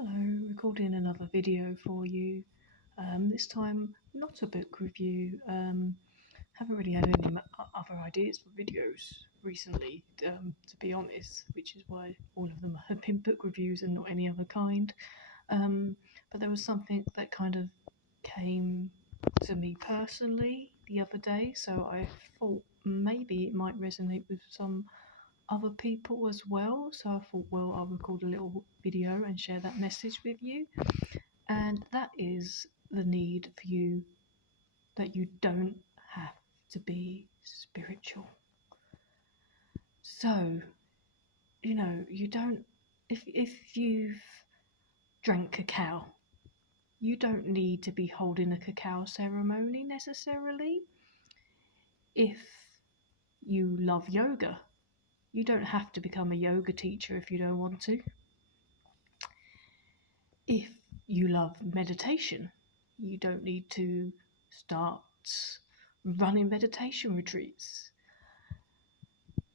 Hello, recording another video for you. This time, not a book review. Haven't really had any other ideas for videos recently, to be honest, which is why all of them have been book reviews and not any other kind. But there was something that kind of came to me personally the other day, so I thought maybe it might resonate with some other people as well. So I thought, well, I'll record a little video and share that message with you. And that is the need for you that you don't have to be spiritual. So, you don't, if you've drank cacao, you don't need to be holding a cacao ceremony necessarily. If you love yoga, you don't have to become a yoga teacher if you don't want to. If you love meditation, you don't need to start running meditation retreats.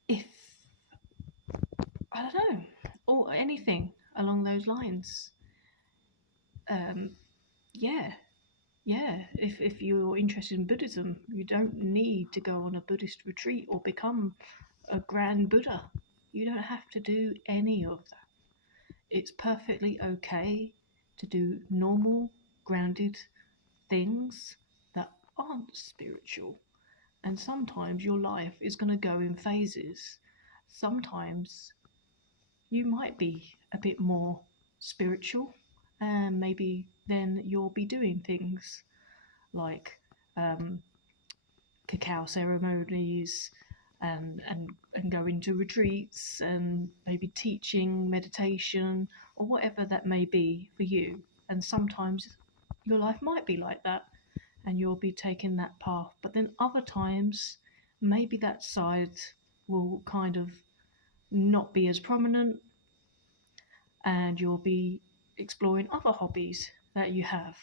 If, I don't know, or anything along those lines. If you're interested in Buddhism, you don't need to go on a Buddhist retreat or become a grand Buddha. You don't have to do any of that. It's perfectly okay to do normal, grounded things that aren't spiritual. And sometimes your life is going to go in phases. Sometimes you might be a bit more spiritual, and maybe then you'll be doing things like cacao ceremonies and going to retreats and maybe teaching meditation or whatever that may be for you. And sometimes your life might be like that and you'll be taking that path. But then other times, maybe that side will kind of not be as prominent and you'll be exploring other hobbies that you have.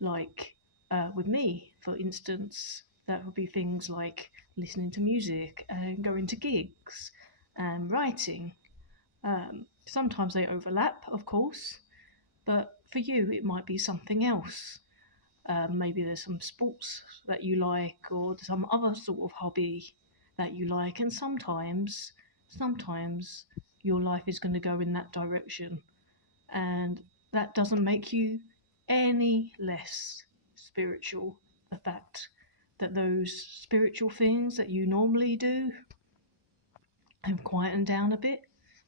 Like with me, for instance, that would be things like listening to music and going to gigs and writing. Sometimes they overlap, of course, but for you it might be something else. Maybe there's some sports that you like or some other sort of hobby that you like, and sometimes your life is going to go in that direction, and that doesn't make you any less spiritual. The fact that those spiritual things that you normally do have quietened down a bit,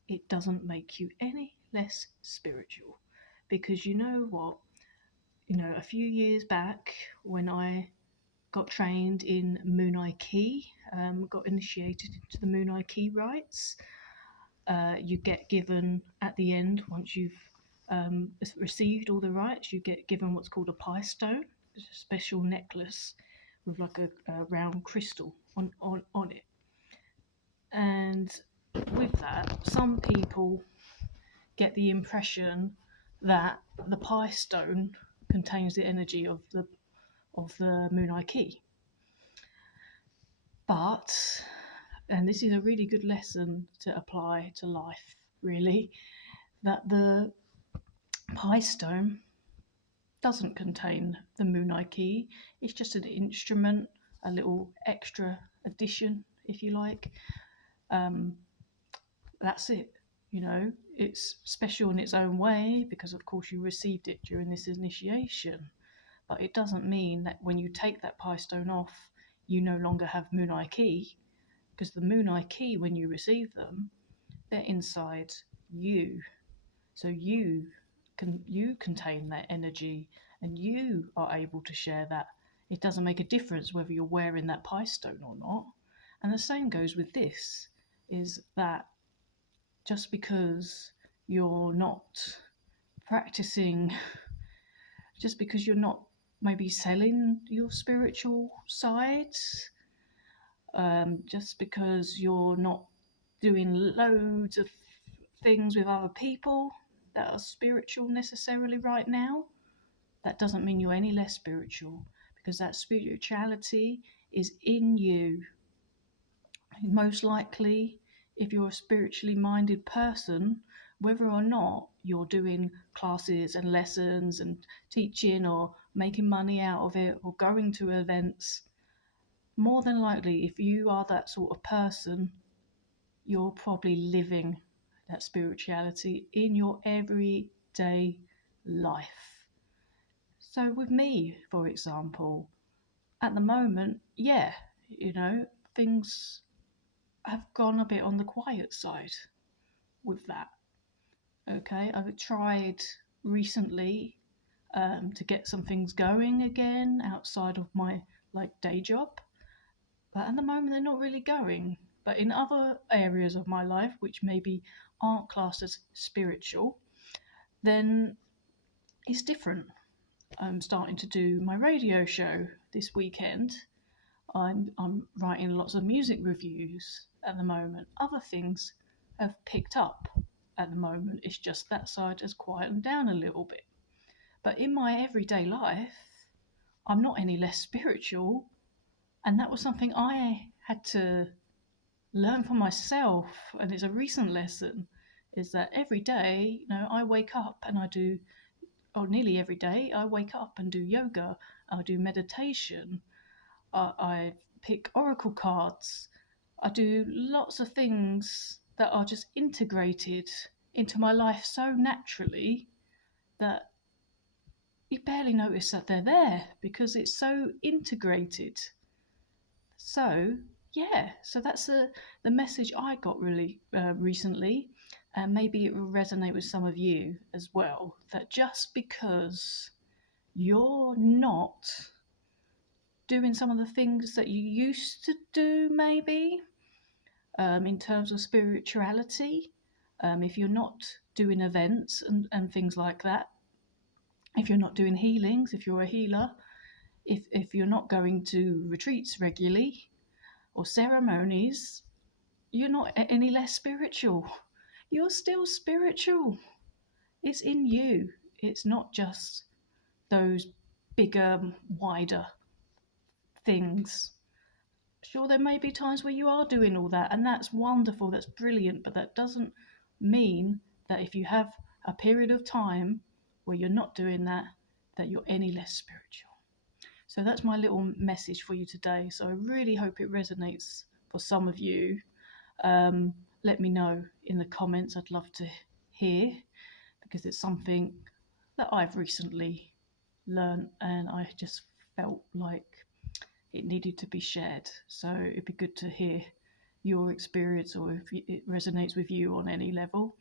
it doesn't make you any less spiritual. Because you know what? A few years back when I got trained in Moonai Ki, got initiated into the Moonai Ki rites, you get given at the end, once you've received all the rites, you get given what's called a pie stone. It's a special necklace with like a round crystal on it. And with that, some people get the impression that the pie stone contains the energy of the Moonai Ki. But, and this is a really good lesson to apply to life, really, that the pie stone doesn't contain the Moonai Ki. It's just an instrument, a little extra addition, if you like. That's it. It's special in its own way because, of course, you received it during this initiation. But it doesn't mean that when you take that pie stone off, you no longer have Moonai Ki, because the Moonai Ki, when you receive them, they're inside you. So you contain that energy and you are able to share that. It doesn't make a difference whether you're wearing that pie stone or not. And the same goes with this, is that just because you're not practicing, just because you're not maybe selling your spiritual sides, just because you're not doing loads of things with other people that are spiritual necessarily right now, that doesn't mean you're any less spiritual, because that spirituality is in you. Most likely, if you're a spiritually minded person, whether or not you're doing classes and lessons and teaching or making money out of it or going to events, more than likely, if you are that sort of person, you're probably living that spirituality in your everyday life. So, with me, for example, at the moment, yeah, things have gone a bit on the quiet side with that. Okay, I've tried recently to get some things going again outside of my day job, but at the moment they're not really going. But in other areas of my life, which maybe aren't classed as spiritual, then it's different. I'm starting to do my radio show this weekend. I'm writing lots of music reviews at the moment. Other things have picked up at the moment. It's just that side has quietened down a little bit. But in my everyday life, I'm not any less spiritual. And that was something I had to learn for myself. And it's a recent lesson is that every day, I wake up and I do, or nearly every day, I wake up and do yoga, I do meditation, I pick oracle cards, I do lots of things that are just integrated into my life so naturally that you barely notice that they're there because it's so integrated. So, yeah, so that's the message I got really recently, and maybe it will resonate with some of you as well. That just because you're not doing some of the things that you used to do, maybe in terms of spirituality, if you're not doing events and things like that, if you're not doing healings, if you're a healer, if you're not going to retreats regularly or ceremonies, you're not any less spiritual. You're still spiritual. It's in you. It's not just those bigger, wider things. Sure, there may be times where you are doing all that, and that's wonderful, that's brilliant, but that doesn't mean that if you have a period of time where you're not doing that, that you're any less spiritual. So that's my little message for you today. So I really hope it resonates for some of you. Let me know in the comments. I'd love to hear because it's something that I've recently learned and I just felt like it needed to be shared. So it'd be good to hear your experience or if it resonates with you on any level.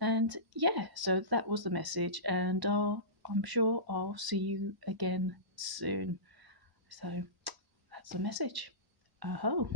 And yeah, so that was the message, and I'm sure I'll see you again soon. So that's the message. Aho.